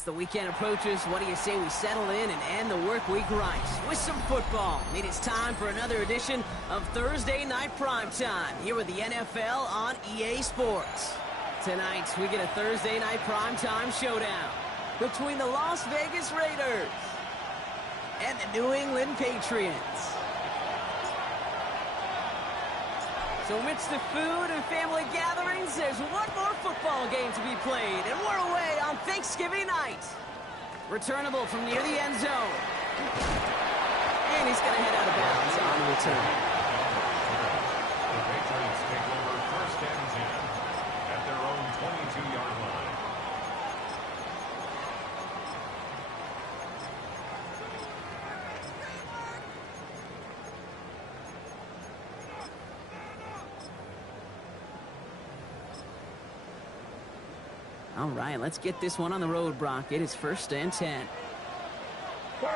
As the weekend approaches, what do you say we settle in and end the work week right with some football? It is time for another edition of Thursday Night Primetime here with the NFL on EA Sports. Tonight, we get a Thursday Night Primetime showdown between the Las Vegas Raiders and the New England Patriots. So amidst the food and family gatherings, there's one more football game to be played, and we're away on Thanksgiving night. Returnable from near the end zone. And he's going to head out of bounds on the return. The Patriots take over first and 10 at their own 22-yard line. All right, let's get this one on the road, Brock. It is first and 10. Now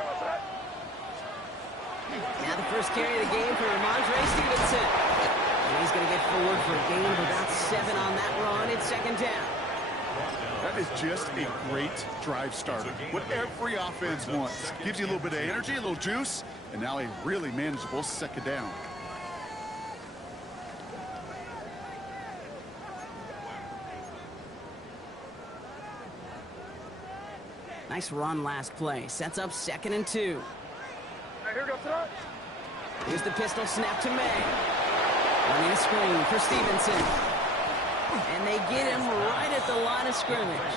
the first carry of the game for Ramondre Stevenson. And he's going to get forward for a gain of about 7 on that run. It's second down. That is just a great drive starter. What every offense wants. Gives you a little bit of energy, a little juice, and now a really manageable second down. Nice run last play. Sets up second and 2. Here's the pistol snap to May. Running a screen for Stevenson. And they get him right at the line of scrimmage.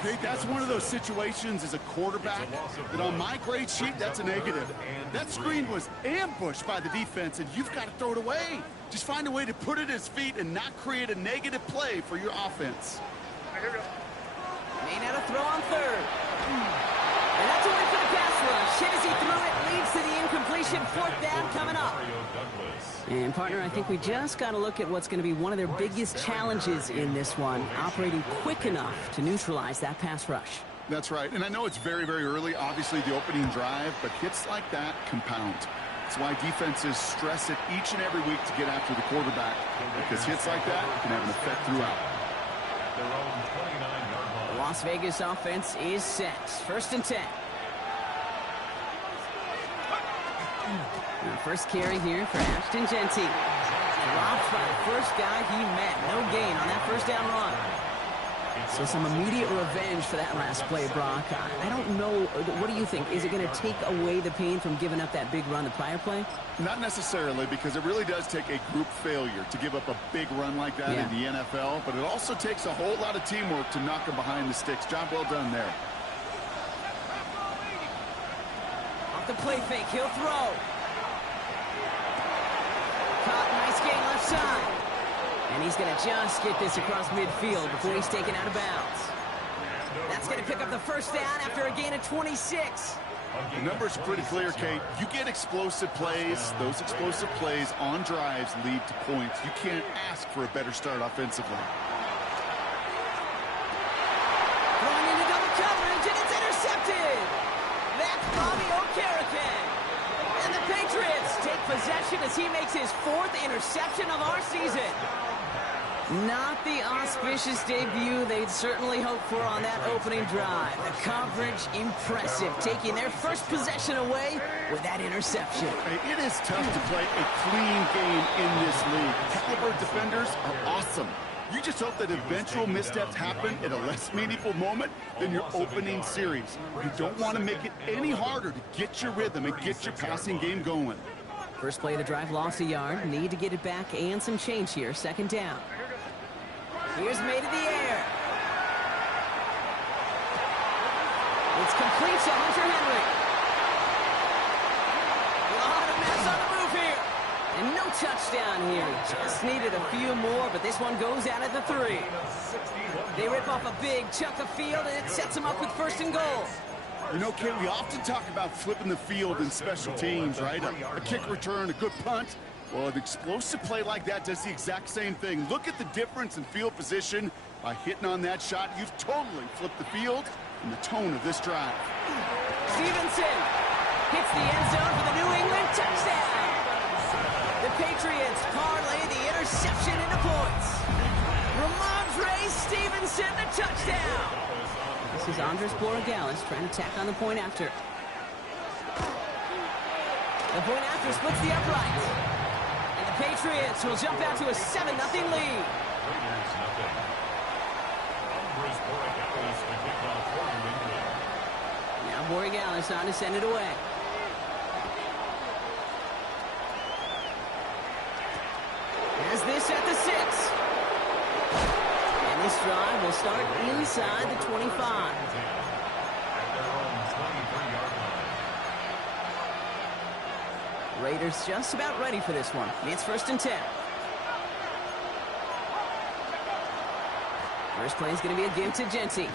Okay, that's one of those situations as a quarterback that on my grade sheet, that's a negative. That screen was ambushed by the defense, and you've got to throw it away. Just find a way to put it at his feet and not create a negative play for your offense. Made out a throw on third. And that's away for the pass rush. Hit as he threw it, leads to the incompletion. Fourth down coming up. And, partner, I think we just got to look at what's going to be one of their biggest challenges in this one, operating quick enough to neutralize that pass rush. That's right, and I know it's very, very early, obviously the opening drive, but hits like that compound. That's why defenses stress it each and every week to get after the quarterback, because hits like that can have an effect throughout. Their own 29-yard line. The Las Vegas offense is set. First and 10. The first carry here for Ashton Genty. Dropped by the first guy he met. No gain on that first down run. So some immediate revenge for that last play, Brock. I don't know. What do you think? Is it going to take away the pain from giving up that big run the prior play? Not necessarily, because it really does take a group failure to give up a big run like that in the NFL, but it also takes a whole lot of teamwork to knock him behind the sticks. Job well done there. Off the play fake, he'll throw. Caught, nice gain left side. And he's going to just get this across midfield before he's taken out of bounds. That's going to pick up the first down after a gain of 26. The number's pretty clear, Kate. You get explosive plays. Those explosive plays on drives lead to points. You can't ask for a better start offensively. Throwing into double coverage, and it's intercepted. That's Bobby Okereke. And the Patriots take possession as he makes his 4th interception of our season. Not the auspicious debut they'd certainly hoped for on that opening drive. The coverage, impressive, taking their first possession away with that interception. It is tough to play a clean game in this league. Caliber defenders are awesome. You just hope that eventual missteps happen at a less meaningful moment than your opening series. You don't want to make it any harder to get your rhythm and get your passing game going. First play of the drive, lost a yard. Need to get it back and some change here. Second down. Here's made in the air. It's complete to Hunter Henry. A lot of mess on the move here. And no touchdown here. Just needed a few more, but this one goes out at the 3. They rip off a big chunk of field, and it sets them up with first and goal. You know, Kate, we often talk about flipping the field in special teams, right? A kick return, a good punt. Well, an explosive play like that does the exact same thing. Look at the difference in field position. By hitting on that shot, you've totally flipped the field and the tone of this drive. Stevenson hits the end zone for the New England touchdown. The Patriots parlay the interception into points. Ramondre Stevenson, the touchdown. is Andres Borregales trying to tack on the point after. The point after splits the uprights. And the Patriots will jump out to a 7-0 lead. Raiders nothing. Andres Borregales to kick off for New England. Now Borregales on to send it away. Has this at the 6. And this drive will start inside the 25. At their own 23-yard line. Raiders just about ready for this one. It's 1st and 10. First play is going to be a give to Genty.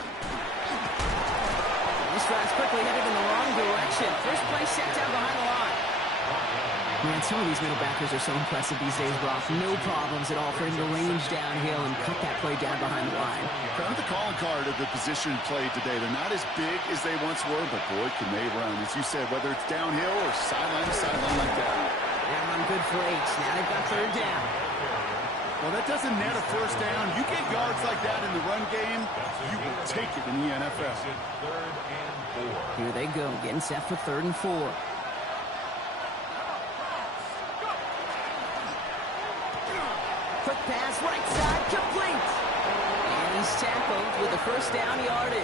This drive's quickly headed in the wrong direction. First play set down behind the line. Man, some of these middle backers are so impressive these days, Brock. No problems at all for him to range downhill and cut that play down behind the line. Kind of the calling card of the position played today. They're not as big as they once were, but boy, can they run. As you said, whether it's downhill or sideline to sideline like that. That run good for 8. Now they've got 3rd down. Well, that doesn't net a 1st down. You get yards like that in the run game, you will take it in the NFL. Third and 4. Here they go, getting set for 3rd and 4. Quick pass, right side, complete. And he's tackled with the 1st down yardage.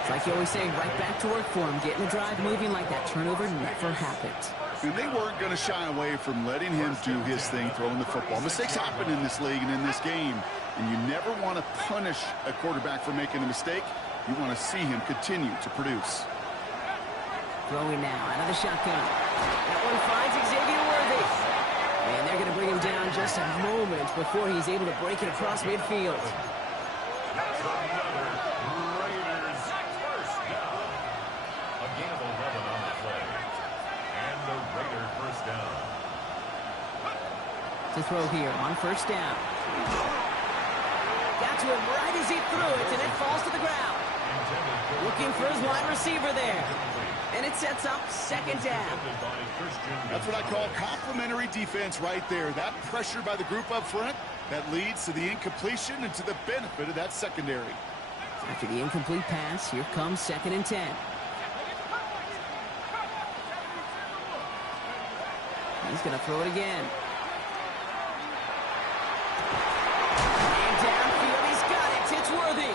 It's like you always say, right back to work for him. Getting the drive moving like that turnover never happened. And they weren't going to shy away from letting him do his thing, throwing the football. Mistakes happen in this league and in this game, and you never want to punish a quarterback for making a mistake. You want to see him continue to produce. Throwing now out of the shotgun. That one finds Xavier Worthy. And they're going to bring him down just a moment before he's able to break it across midfield. That's another Raiders first down. A gain of 11 on the play. And the Raider first down. To throw here on 1st down. Got to him right as he threw it, and it falls to the ground. Looking for his wide receiver there. And it sets up 2nd down. That's what I call complimentary defense right there. That pressure by the group up front, that leads to the incompletion and to the benefit of that secondary. After the incomplete pass, here comes 2nd and 10. He's going to throw it again. And downfield, he's got it. It's Worthy.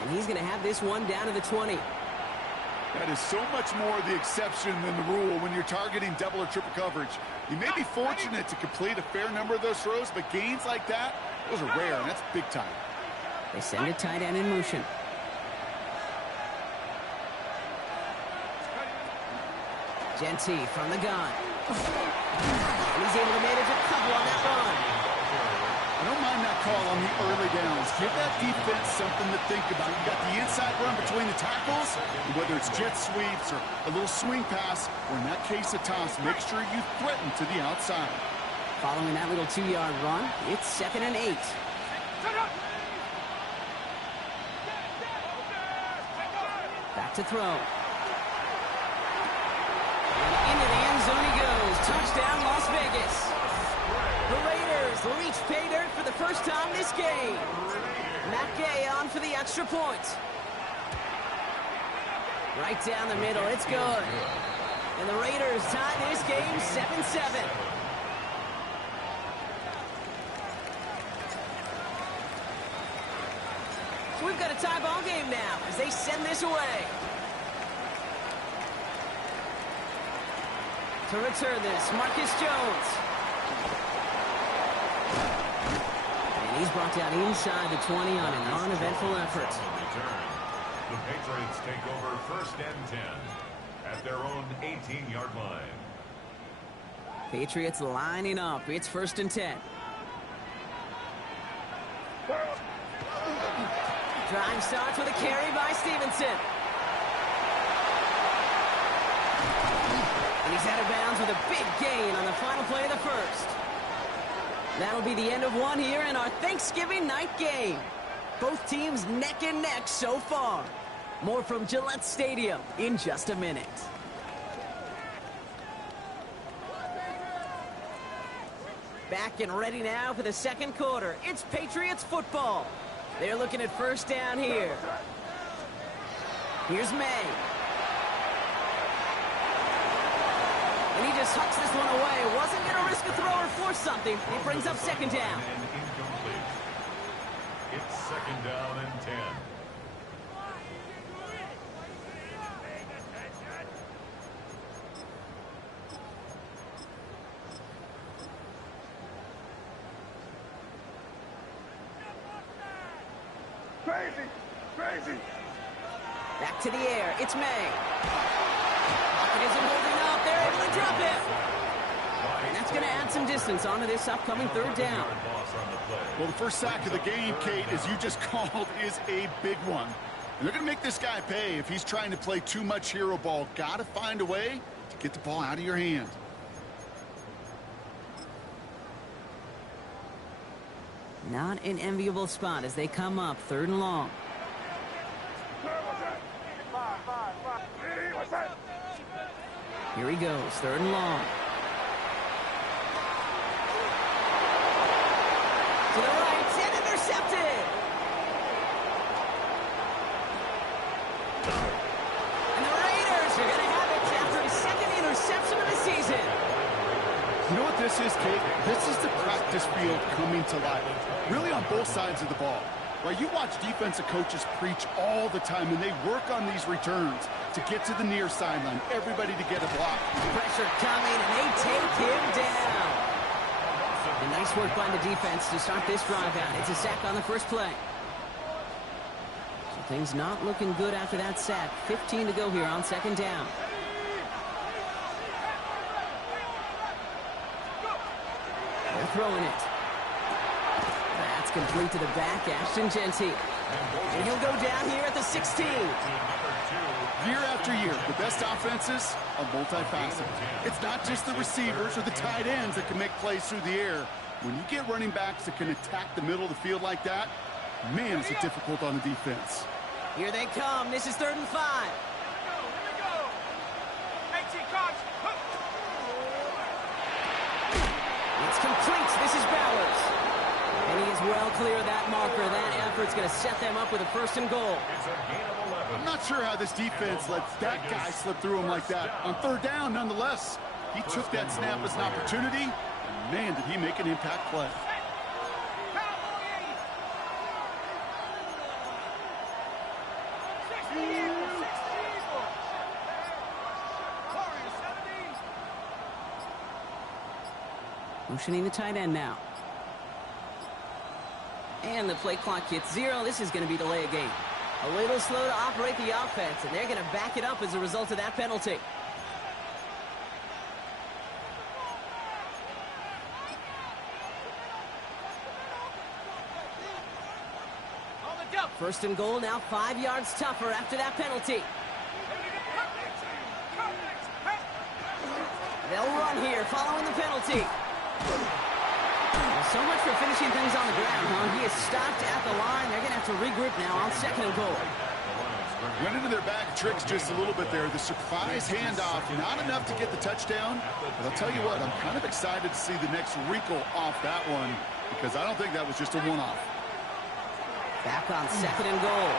And he's going to have this one down to the 20. That is so much more the exception than the rule when you're targeting double or triple coverage. You may be fortunate to complete a fair number of those throws, but gains like that, those are rare, and that's big time. They send a tight end in motion. Genty from the gun. And he's able to manage a couple on that run. I don't mind that call on the early downs. Give that defense something to think about. You got the inside run between the tackles, and whether it's jet sweeps or a little swing pass, or in that case a toss, make sure you threaten to the outside. Following that little 2-yard run, it's 2nd and 8. Back to throw. And into the end zone he goes. Touchdown, Las Vegas. The Raiders reach pay dirt for the first time this game. Matt Gay on for the extra point. Right down the middle, it's good. And the Raiders tie this game 7-7. So we've got a tie ball game now as they send this away. To return this, Marcus Jones. And he's brought down inside the 20 on an uneventful effort. The Patriots take over 1st and 10 at their own 18-yard line. Patriots lining up. It's 1st and 10. Drive starts with a carry by Stevenson. And he's out of bounds with a big gain on the final play of the first. That'll be the end of one here in our Thanksgiving night game. Both teams neck and neck so far. More from Gillette Stadium in just a minute. Back and ready now for the second quarter. It's Patriots football. They're looking at 1st down here. Here's May. And he just hucks this one away. Wasn't going to risk a throw or force something. He brings up second down. And incomplete. It's second down and 10. Crazy. Back to the air. It's May. Pocket isn't holding up. They're able to drop it. And that's going to add some distance onto this upcoming third down. Well, the first sack of the game, Kate, as you just called, is a big one. And they're going to make this guy pay if he's trying to play too much hero ball. Got to find a way to get the ball out of your hand. Not an enviable spot as they come up third and long. Here he goes, third and long. To the right, and intercepted! And the Raiders are going to have it after his second interception of the season. You know what this is, Kate? This is the practice field coming to life. Really on both sides of the ball. Right, you watch defensive coaches preach all the time, and they work on these returns to get to the near sideline. Everybody to get a block. Pressure coming, and they take him down. And nice work by the defense to start this drive out. It's a sack on the first play. So things not looking good after that sack. 15 to go here on second down. They're throwing it. That's complete to the back, Ashton Genty. And he'll go down here at the 16. Year after year, the best offenses are multifaceted. It's not just the receivers or the tight ends that can make plays through the air. When you get running backs that can attack the middle of the field like that, man, is it difficult on the defense. Here they come. This is 3rd and 5. It's complete. This is Bowers. And he is well clear of that marker. That effort's going to set them up with a 1st and goal. I'm not sure how this defense lets that guy slip through him like that. On 3rd down, nonetheless, he took that snap as an opportunity, and man, did he make an impact play. Motioning the tight end now. And the play clock hits 0. This is going to be delay a game. A little slow to operate the offense, and they're going to back it up as a result of that penalty. First and goal, now 5 yards tougher after that penalty. They'll run here following the penalty. So much for finishing things on the ground, huh? He is stopped at the line. They're going to have to regroup now on 2nd and goal. Went into their back tricks just a little bit there. The surprise handoff, not enough to get the touchdown. But I'll tell you what, I'm kind of excited to see the next wrinkle off that one because I don't think that was just a one-off. Back on 2nd and goal.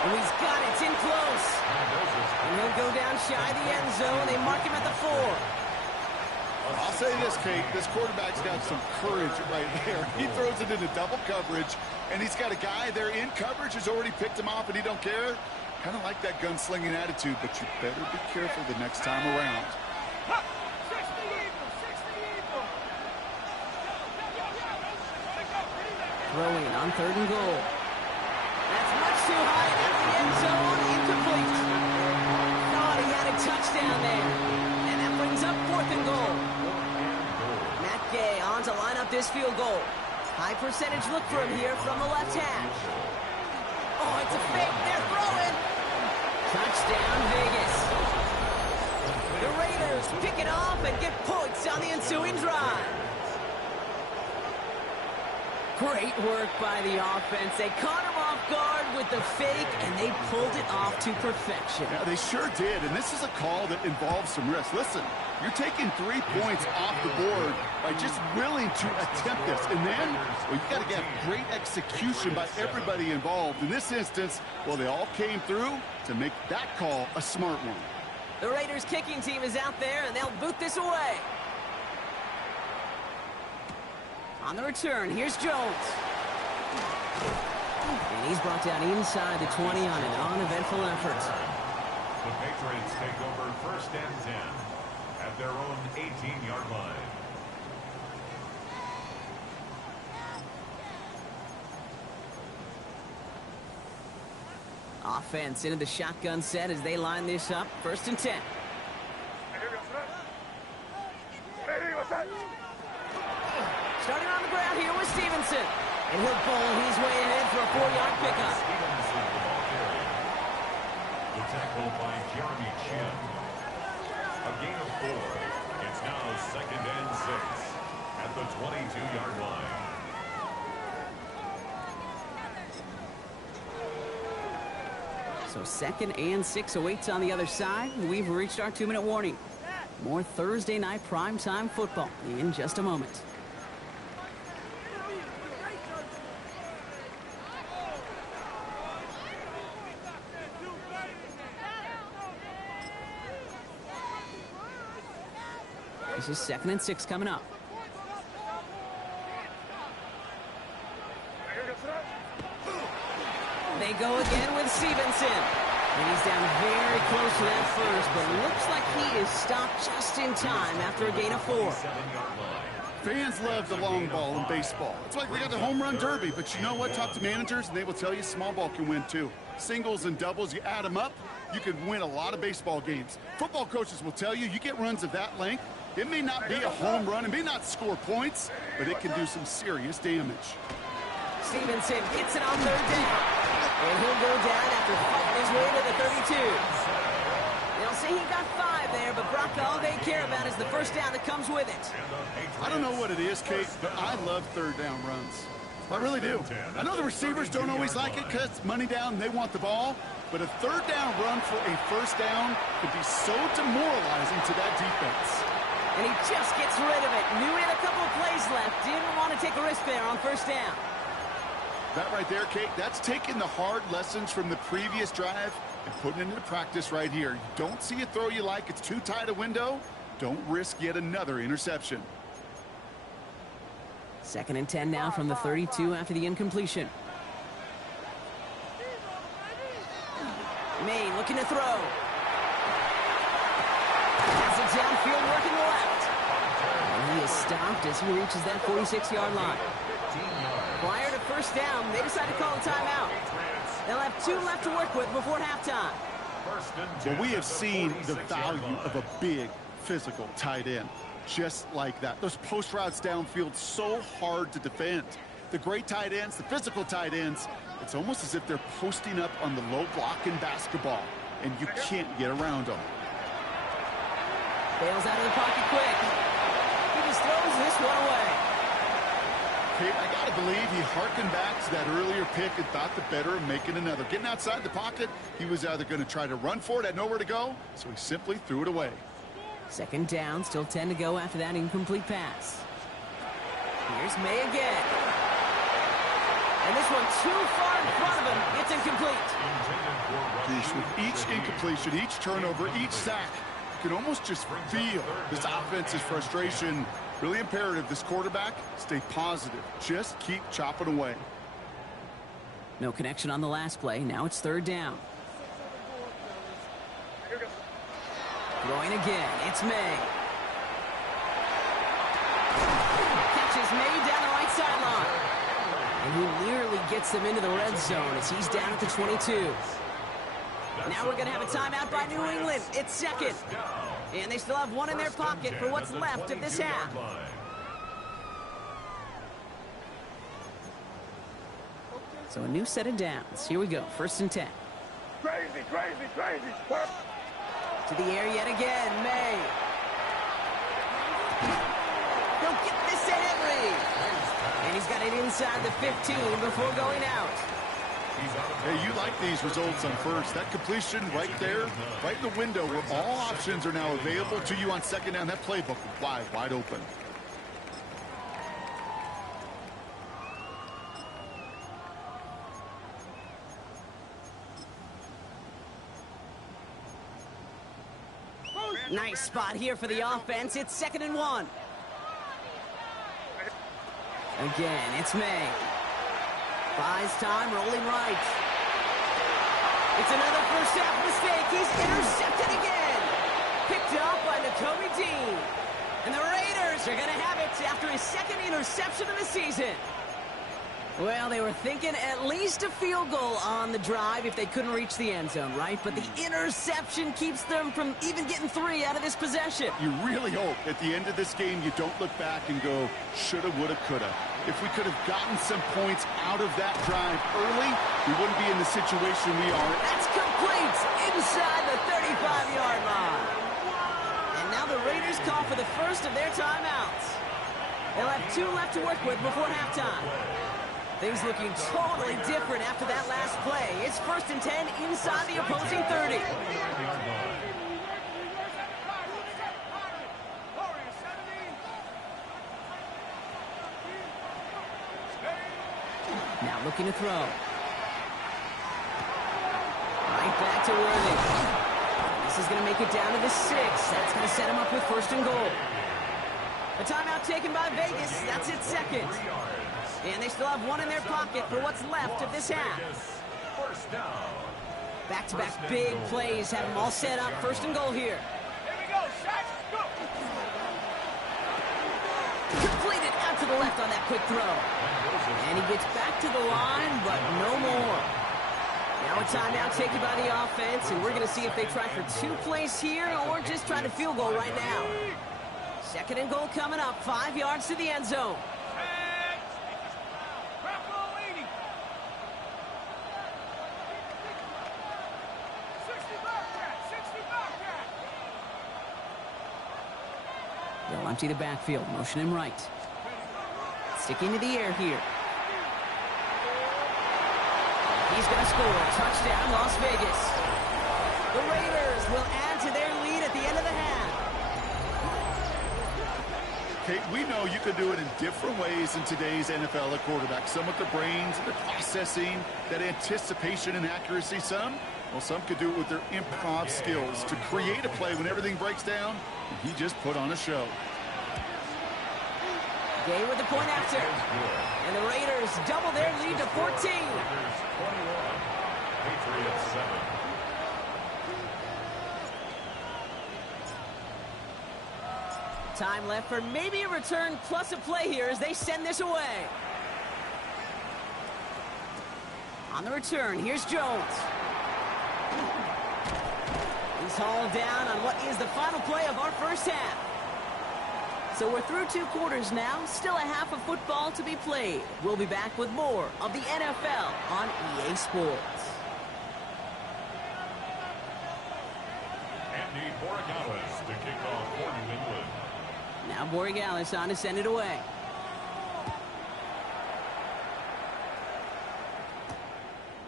And he's got it. It's in close. And he'll go down shy of the end zone. They mark him at the 4. I'll say this, Kate, this quarterback's got some courage right there. He throws it into double coverage, and he's got a guy there in coverage who's already picked him off, and he don't care. Kind of like that gunslinging attitude, but you better be careful the next time around. Throwing on 3rd and goal. That's much too high in the end zone. Incomplete. Thought he had a touchdown there. And that brings up 4th and goal. Matt Gay on to line up this field goal. High percentage look for him here from the left hash. Oh, it's a fake. They're throwing. Touchdown, Vegas. The Raiders pick it off and get points on the ensuing drive. Great work by the offense. They caught him off guard with the fake, and they pulled it off to perfection. Yeah, they sure did, and this is a call that involves some risk. Listen, you're taking 3 points off the board by just willing to attempt this. And then, well, you got to get great execution by everybody involved. In this instance, well, they all came through to make that call a smart one. The Raiders kicking team is out there, and they'll boot this away. On the return, here's Jones. And he's brought down inside the 20 on an uneventful effort. The Patriots take over 1st and 10 at their own 18-yard line. Offense into the shotgun set as they line this up. 1st and 10. Starting on the ground here with Stevenson. And he'll bowl his way ahead for a 4-yard pickup. Stevenson, the ball carrier. The tackle by Jeremy Chin. A gain of 4. It's now 2nd and 6 at the 22-yard line. So 2nd and 6 awaits on the other side. We've reached our 2-minute warning. More Thursday night primetime football in just a moment. This is 2nd and 6 coming up. They go again with Stevenson. And he's down very close to that first, but looks like he is stopped just in time after a gain of 4. Fans love the long ball in baseball. It's like we got the home run derby, but you know what? Talk to managers, and they will tell you small ball can win too. Singles and doubles, you add them up, you can win a lot of baseball games. Football coaches will tell you, you get runs of that length, it may not be a home run, it may not score points, but it can do some serious damage. Stevenson gets it on 3rd down. And he'll go down after fighting his way to the 32. They'll say he got 5 there, but Brock, all they care about is the 1st down that comes with it. I don't know what it is, Kate, but I love 3rd down runs. I really do. I know the receivers don't always like it because it's money down and they want the ball, but a 3rd down run for a 1st down could be so demoralizing to that defense. And he just gets rid of it. Knew he had a couple of plays left. Didn't want to take a risk there on 1st down. That right there, Kate, that's taking the hard lessons from the previous drive and putting it into practice right here. You don't see a throw you like, it's too tight a window, don't risk yet another interception. 2nd and 10 now from the 32 after the incompletion. May looking to throw. Has it downfield working left. And he is stopped as he reaches that 46-yard line. Prior to 1st down, they decide to call a timeout. They'll have 2 left to work with before halftime. Well, we have seen the value of a big, physical tight end. Just like that. Those post routes downfield, so hard to defend. The great tight ends, the physical tight ends, it's almost as if they're posting up on the low block in basketball, and you can't get around them. Bails out of the pocket quick. He just throws this one away. Kate, I got to believe he harkened back to that earlier pick and thought the better of making another. Getting outside the pocket, he was either going to try to run for it, had nowhere to go, so he simply threw it away. 2nd down, still 10 to go after that incomplete pass. Here's May again. And this one too far in front of him. It's incomplete. With each incompletion, each turnover, each sack, you can almost just feel this offense's frustration. Really imperative, this quarterback, stay positive. Just keep chopping away. No connection on the last play. Now it's 3rd down. Throwing again. It's May. Catches May down the right sideline. And he nearly gets them into the red zone as he's down at the 22. Now we're going to have a timeout by New England. It's 2nd. And they still have 1 in their pocket for what's left of this half. So a new set of downs. Here we go. 1st and 10. Crazy. To the air yet again. May. He'll get this to Henry. And And he's got it inside the 15 before going out. Hey, you like these results on first. That completion right there, right in the window where all options are now available to you on second down. That playbook wide open. Nice spot here for the offense. It's 2nd and 1. Again, it's May. Buys time, rolling right. It's another first half mistake. He's intercepted again. Picked up by Nakobe Dean. And the Raiders are going to have it after his 2nd interception of the season. Well, they were thinking at least a field goal on the drive if they couldn't reach the end zone, right? But the interception keeps them from even getting 3 out of this possession. You really hope at the end of this game you don't look back and go, shoulda, woulda, coulda. If we could have gotten some points out of that drive early, we wouldn't be in the situation we are. That's complete inside the 35-yard line. And now the Raiders call for the first of their timeouts. They'll have 2 left to work with before halftime. Things looking totally different after that last play. It's 1st and 10 inside the opposing 30. Now looking to throw. Right back to Worthing. This is going to make it down to the 6. That's going to set him up with 1st and goal. A timeout taken by Vegas. That's its 2nd. And they still have 1 in their pocket for what's left of this half. Back-to-back big plays have them all set up. 1st and goal here. Here we go, shots, go! Completed out to the left on that quick throw. And he gets back to the line, but no more. Now a timeout taken by the offense, and we're going to see if they try for 2 plays here or just try to field goal right now. 2nd and goal coming up, 5 yards to the end zone. They'll empty the backfield, motion him right. Sticking to the air here. He's going to score. Touchdown, Las Vegas. The Raiders will add to their lead at the end of the half. Okay, we know you can do it in different ways in today's NFL at quarterback. Some with the brains, the processing, that anticipation and accuracy. Some could do it with their improv skills to create a play when everything breaks down. And he just put on a show. Gay with the point after. And the Raiders double their lead to 14. Raiders 21, Patriots 7. Time left for maybe a return plus a play here as they send this away. On the return, here's Jones. He's hauled down on what is the final play of our first half. So we're through 2 quarters now, still a half of football to be played. We'll be back with more of the NFL on EA Sports. Andy Borregales to kick off for New England. Now Borregales on to send it away.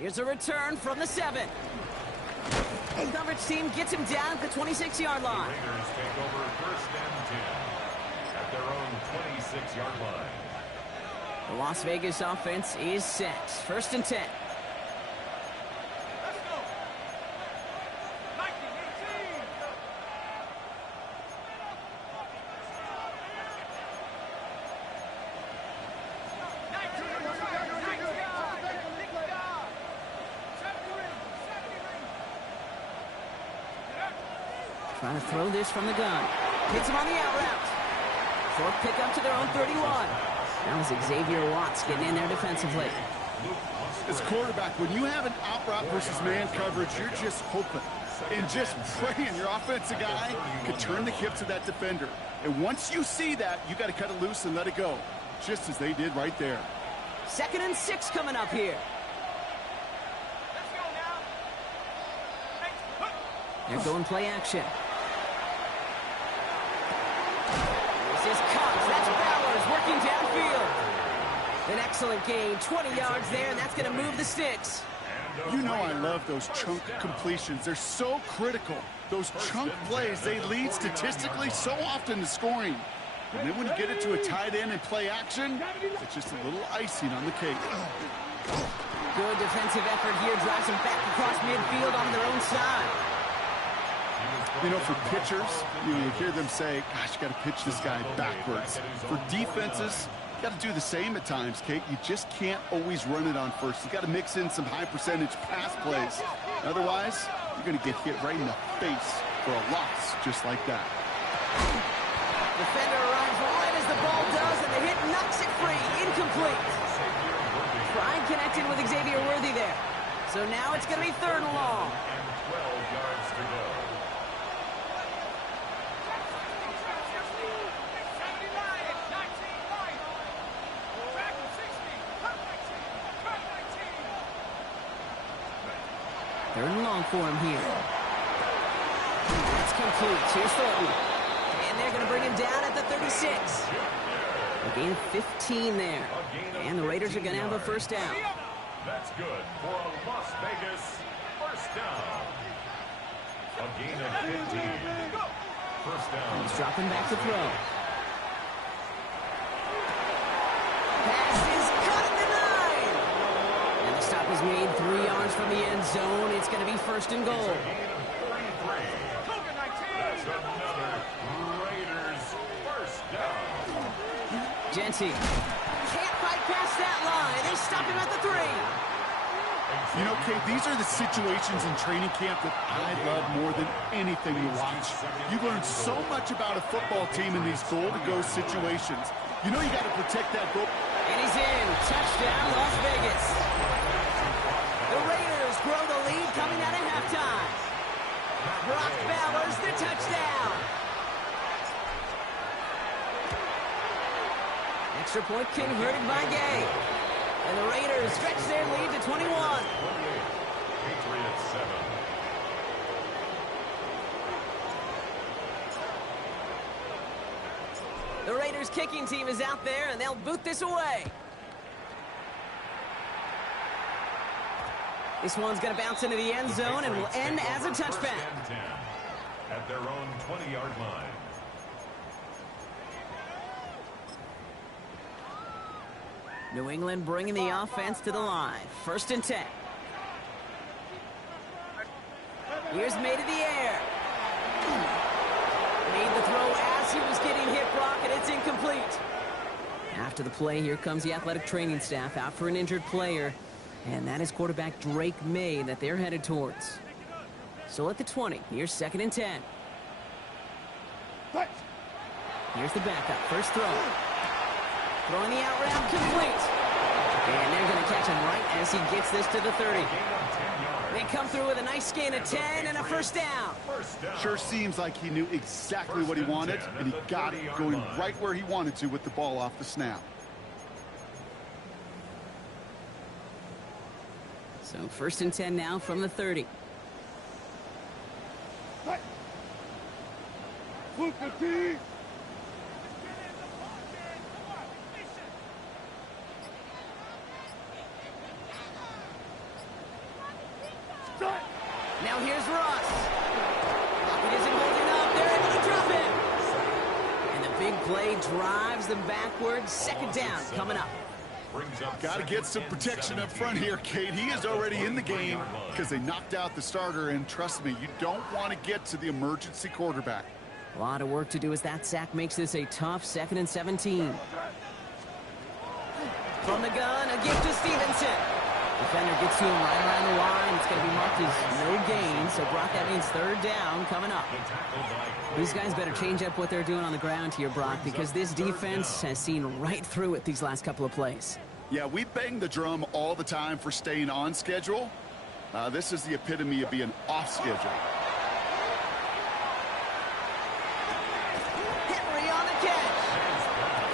Here's a return from the 7. The coverage team gets him down at the 26-yard line. Raiders take over 1st and 10 at their own 26-yard line. The Las Vegas offense is set. 1st and 10. Let's go! 19-18! Trying to throw this from the gun. Hits him on the out route. Short pickup to their own 31. That was Xavier Watts getting in there defensively. As quarterback, when you have an out route versus man coverage, you're just hoping and just praying your offensive guy can turn the hips of that defender. And once you see that, you got to cut it loose and let it go, just as they did right there. 2nd and 6 coming up here. Let's go now! They're going play action. This is Cox. That's Bowers working downfield. An excellent gain, 20 yards there, and that's going to move the sticks. You know I love those chunk completions. They're so critical. Those chunk plays, they lead statistically so often to scoring. And then when you get it to a tight end and play action, it's just a little icing on the cake. Good defensive effort here, drives them back across midfield on their own side. You know, for pitchers, you hear them say, gosh, you got to pitch this guy backwards. For defenses, you got to do the same at times, Kate. You just can't always run it on first. You got to mix in some high percentage pass plays. Otherwise, you're going to get hit right in the face for a loss just like that. Defender arrives right as the ball does, and the hit knocks it free. Incomplete. Pride connected with Xavier Worthy there. So now it's going to be 3rd and long. 12 yards to go. Third and long for him here. That's complete. Here's Thornton. And they're going to bring him down at the 36. A gain of 15 there. And the Raiders are going to have a first down. That's good for a Las Vegas first down. A gain of 15. First down. He's dropping back to throw. Pass is cut at the 9. And the stop is made 3 yards from the end zone. It's going to be 1st and goal. Gain of 33. That's another Raiders first down. Genty can't fight past that line. They stop him at the 3. You know, Kate, these are the situations in training camp that I love more than anything to watch. You learn so much about a football team in these goal-to-go situations. You know you got to protect that goal. And he's in. Touchdown, Las Vegas. The Raiders grow the lead coming out of halftime. Brock Bowers, the touchdown. Extra point converted by Gay. And the Raiders stretch their lead to 21. Patriots 7. The Raiders kicking team is out there, and they'll boot this away. This one's going to bounce into the end zone and will end as a touchback. At their own 20-yard line. New England bringing the offense to the line. 1st and 10. Here's made in the air. Made the throw as he was getting hit, Brock, and it's incomplete. After the play, here comes the athletic training staff out for an injured player. And that is quarterback Drake May that they're headed towards. So at the 20, here's 2nd and 10. Here's the backup. First throw. Throwing the out route complete. And they're going to catch him right as he gets this to the 30. They come through with a nice gain of 10 and a first down. Sure seems like he knew exactly what he wanted, and he got it going right where he wanted to with the ball off the snap. So 1st and 10 now from the 30. Now here's Russ. Pocket isn't holding up. They're able to drop him. And the big play drives them backwards. 2nd down coming up. Got to get some protection up front here, Kate. He is already in the game because they knocked out the starter, and trust me, you don't want to get to the emergency quarterback. A lot of work to do as that sack makes this a tough 2nd and 17. From the gun, a gift to Stevenson. Defender gets to him right around the line. It's going to be marked as no gain, so Brock, that means 3rd down coming up. These guys better change up what they're doing on the ground here, Brock, because this defense has seen right through it these last couple of plays. Yeah, we bang the drum all the time for staying on schedule. This is the epitome of being off schedule. Henry on the catch.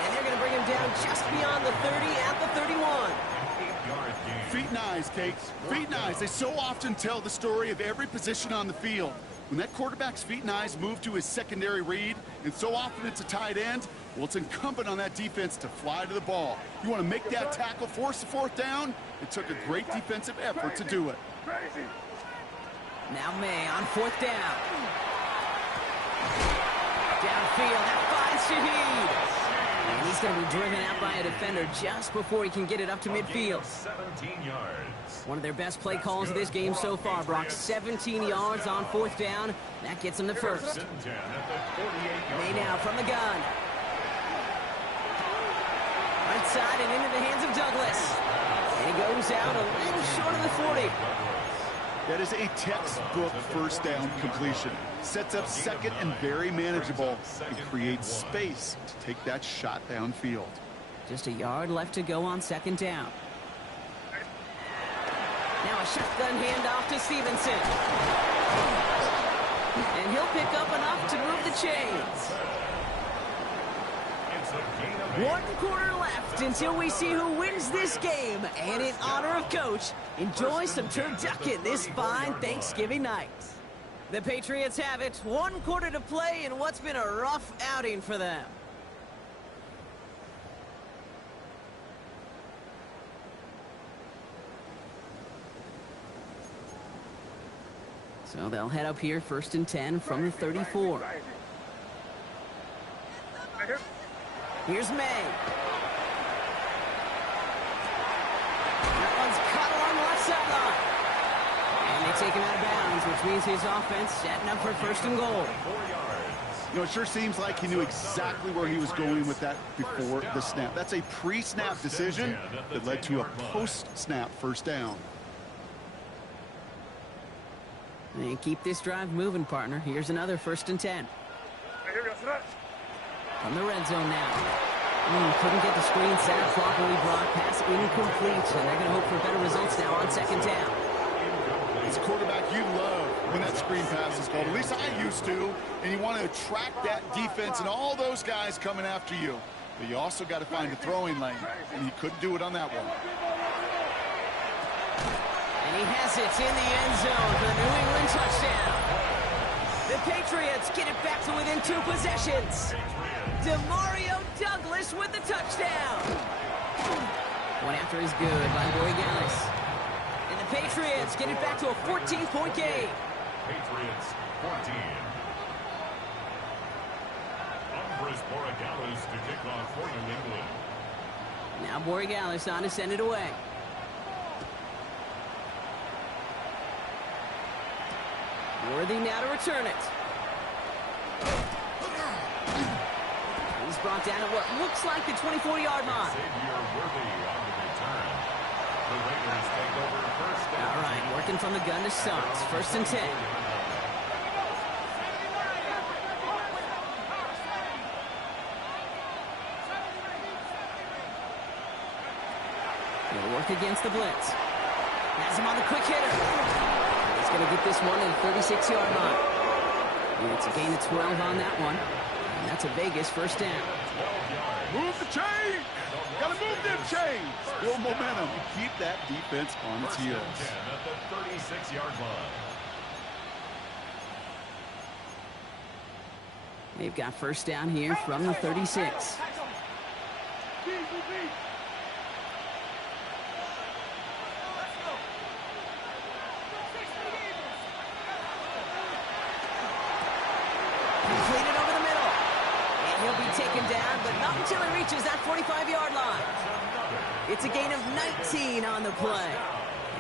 And they're going to bring him down just beyond the 30 at the 31. Feet and eyes, Kate. Feet and eyes. They so often tell the story of every position on the field. When that quarterback's feet and eyes move to his secondary read, and so often it's a tight end, well, it's incumbent on that defense to fly to the ball. You want to make that tackle, force the fourth down? It took a great defensive effort to do it. Now May on fourth down. Downfield, that finds Shaheed. And he's going to be driven out by a defender just before he can get it up to midfield. 17 yards. One of their best play calls of this game so far, Brock. 17 yards on fourth down. That gets them the first. May now from the gun. Right side and into the hands of Douglas. And he goes out a little short of the 40. That is a textbook first down completion. Sets up second and very manageable and creates space to take that shot downfield. Just a yard left to go on second down. Now a shotgun handoff to Stevenson. And he'll pick up enough to move the chains. One quarter left until we see who wins this game. And in honor of Coach, enjoy some turducken this fine Thanksgiving night. The Patriots have it. 1 quarter to play in what's been a rough outing for them. So they'll head up here, 1st and 10 from the 34. Here's May. That one's caught along the left sideline. And they take him out of bounds, which means his offense setting up for 1st and goal. You know, it sure seems like he knew exactly where he was going with that before the snap. That's a pre-snap decision that led to a post-snap first down. And keep this drive moving, partner. Here's another 1st and 10. From the red zone now. Couldn't get the screen set up properly. Brock, pass incomplete. And they're going to hope for better results now on second down. As a quarterback, you love when that screen pass is called. At least I used to. And you want to attract that defense and all those guys coming after you. But you also got to find a throwing lane. And he couldn't do it on that one. And he has it in the end zone for the New England touchdown. The Patriots get it back to within 2 possessions. Demario Douglas with the touchdown. One after is good by Borregales. And the Patriots get it back to a 14-point game. Patriots 14. Umbris Borregales to kick off for New England. Now Borregales on to send it away. Worthy now to return it. He's brought down at what looks like the 24-yard line. All right, working from the gun to start. 1st and 10. He'll work against the blitz. Has him on the quick hitter. He's going to get this one at the 36-yard line. And it's a gain of 12 on that one. And that's a Vegas 1st down. Move the chain! Gotta move them chains! Build momentum. Keep that defense on its heels. At the 36-yard line. They've got 1st down here from the 36. Completed over the middle. And he'll be taken down, but not until he reaches that 45-yard line. It's a gain of 19 on the play.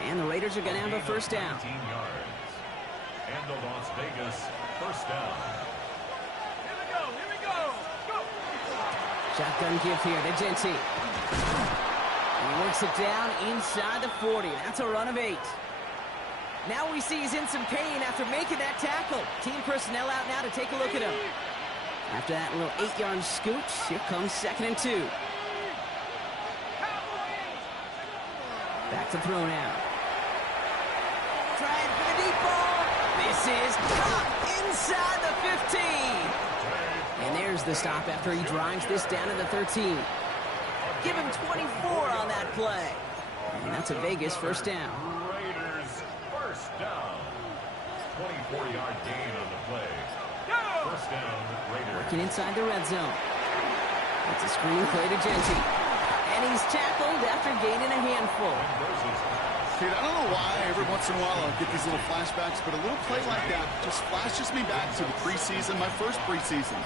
And the Raiders are going to have a 1st down. 19 yards. And the Las Vegas 1st down. Here we go. Go. Shotgun give here to Genty. And he works it down inside the 40. That's a run of 8. Now we see he's in some pain after making that tackle. Team personnel out now to take a look at him. After that little 8-yard scooch, here comes 2nd and 2. Back to throw now. Trying for the deep ball. This is caught inside the 15. And there's the stop after he drives this down to the 13. Give him 24 on that play. And that's a Vegas 1st down. Raiders 1st down. 24-yard gain on the play. First down, Raiders. Working inside the red zone. It's a screen play to Genty. And he's tackled after gaining a handful. Dude, I don't know why every once in a while I'll get these little flashbacks, but a little play like that just flashes me back to the preseason, my first preseason.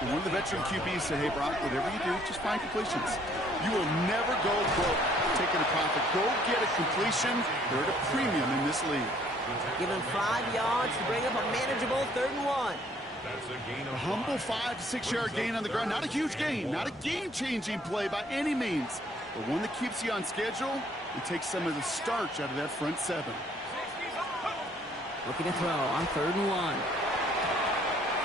And one of the veteran QBs said, hey, Brock, whatever you do, just find completions. You will never go broke taking a profit. Go get a completion. They're at a premium in this league. Give him 5 yards to bring up a manageable 3rd and 1. That's a gain of A humble 5 to 6 yard gain on the ground. Not a huge gain, not a game-changing play by any means, but one that keeps you on schedule and takes some of the starch out of that front 7. Looking to throw on 3rd and 1.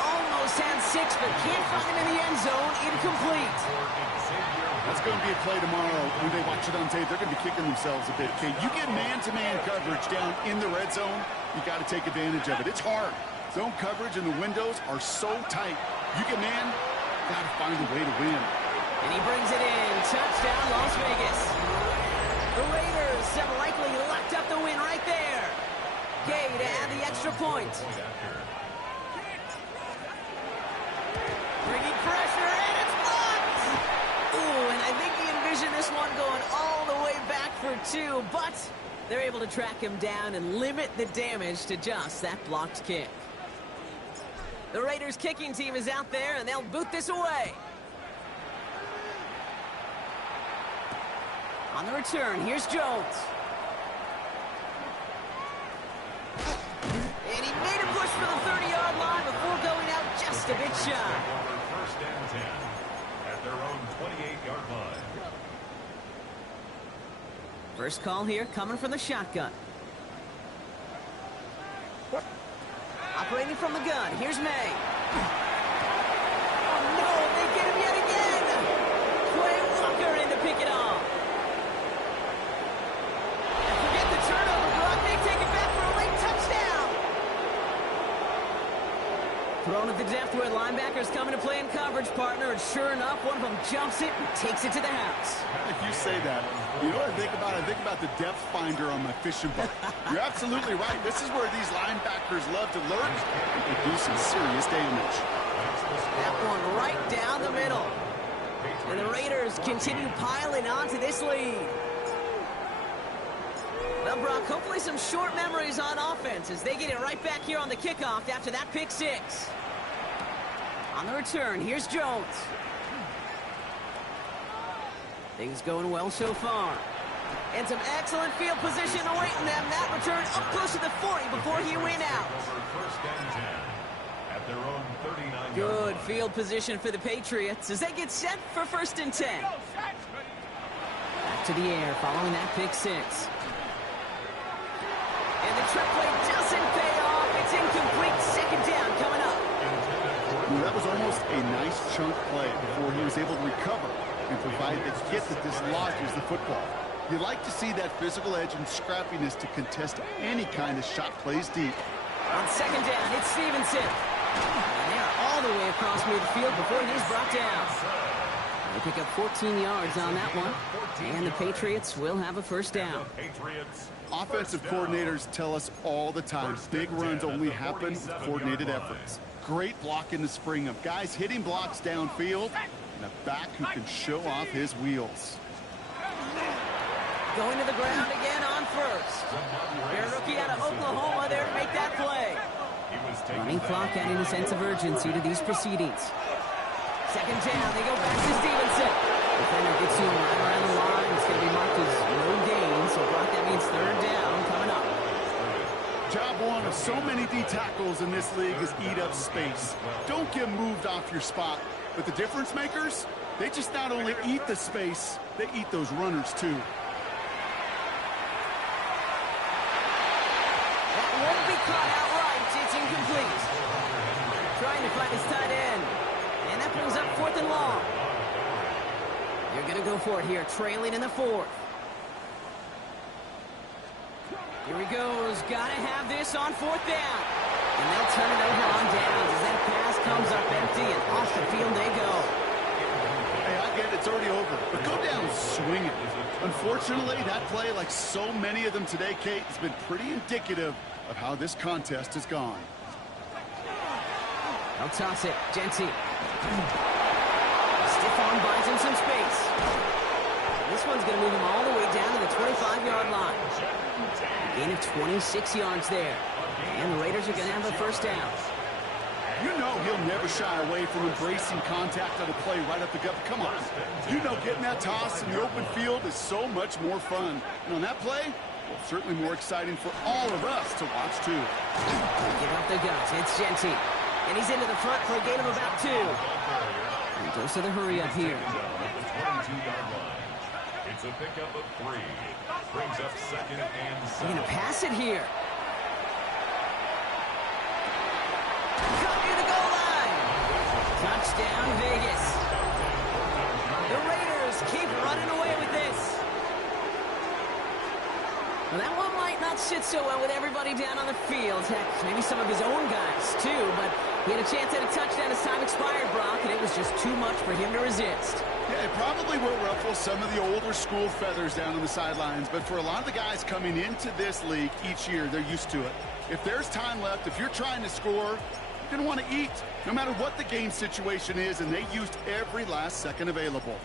Almost had 6, but can't find him in the end zone. Incomplete. That's going to be a play tomorrow. When they watch it on tape, they're going to be kicking themselves a bit. Okay, you get man-to-man coverage down in the red zone, you got to take advantage of it. It's hard. Zone coverage and the windows are so tight. You get man, got to find a way to win. And he brings it in. Touchdown, Las Vegas. The Raiders have likely locked up the win right there. Gay to add the extra point. Bringing pressure, and it's blocked. Ooh, and I think he envisioned this one going all the way back for 2, but they're able to track him down and limit the damage to just that blocked kick. The Raiders kicking team is out there, and they'll boot this away. On the return, here's Jones. And he made a push for the 30-yard line before going out just a bit shy. First and 10 at their own 28-yard line. First call here coming from the shotgun. Operating from the gun, here's May. Oh no, they get him yet again! Quay Walker in to pick it off. And forget the turnover, Brock may take it back for a late touchdown. Thrown at the depth where linebackers coming to play in coverage, partner, and sure enough, one of them jumps it and takes it to the house. If you say that, you know what I think about? I think about the depth finder on my fishing boat. You're absolutely right. This is where these linebackers love to lurk and do some serious damage. That one right down the middle. And the Raiders continue piling on to this lead. Well, Brock, hopefully some short memories on offense as they get it right back here on the kickoff after that pick 6. On the return, here's Jones. Things going well so far. And some excellent field position awaiting them. That return up close to the 40 before he went out. First and 10 at their own 39-yard Good line. field position for the Patriots as they get set for 1st and 10. Back to the air following that pick 6. And the trick play doesn't pay off. It's incomplete. 2nd down coming up. Well, that was almost a nice chunk play before he was able to recover and provide the hit that dislodges the football. You like to see that physical edge and scrappiness to contest any kind of shot plays deep. On 2nd down, it's Stevenson. And they're all the way across midfield before he's brought down. They pick up 14 yards on that one. And the Patriots will have a 1st down. Patriots. Offensive coordinators tell us all the time, big runs only happen with coordinated efforts. Great block in the spring of guys hitting blocks downfield and a back who can show off his wheels. Going to the ground again on 1st. Their rookie out of Oklahoma there to make that play. Running clock adding a sense of urgency to these proceedings. 2nd down, they go back to Stevenson. Defender gets him right around the line. It's going to be marked as no gain, so Brock, that means 3rd down coming up. Job one of so many D tackles in this league is eat up space. Don't get moved off your spot. But the difference makers, they just not only eat the space, they eat those runners too. That won't be caught outright. It's incomplete. Trying to find his tight end. And that brings up 4th and long. They're going to go for it here, trailing in the 4th. Here he goes. Got to have this on 4th down. And they'll turn it over on downs as that pass comes up empty and off the field they go. Hey, I forget it's already over, but go down swinging. Unfortunately, that play, like so many of them today, Kate, has been pretty indicative of how this contest has gone. I'll toss it. Genty. Stiff arm buys him some space. This one's going to move him all the way down to the 25-yard line. A gain of 26 yards there. And the Raiders are going to have a first down. You know he'll never shy away from embracing contact on a play right up the gut. Come on. You know getting that toss in the open field is so much more fun. And on that play, well, certainly more exciting for all of us to watch, too. Give up the guts. It's Genty. And he's into the front for a gain of about 2. And goes to the hurry up here. It's a pickup of 3. Brings up second and 7. They're going to pass it here. Cut near the goal line. Touchdown, Vegas. The Raiders keep running away with this. Well, that one might not sit so well with everybody down on the field. Heck, maybe some of his own guys, too. But he had a chance at a touchdown as time expired, Brock, and it was just too much for him to resist. Yeah, it probably will ruffle some of the older school feathers down on the sidelines, but for a lot of the guys coming into this league each year, they're used to it. If there's time left, if you're trying to score, you're going to want to eat, no matter what the game situation is, and they used every last second available.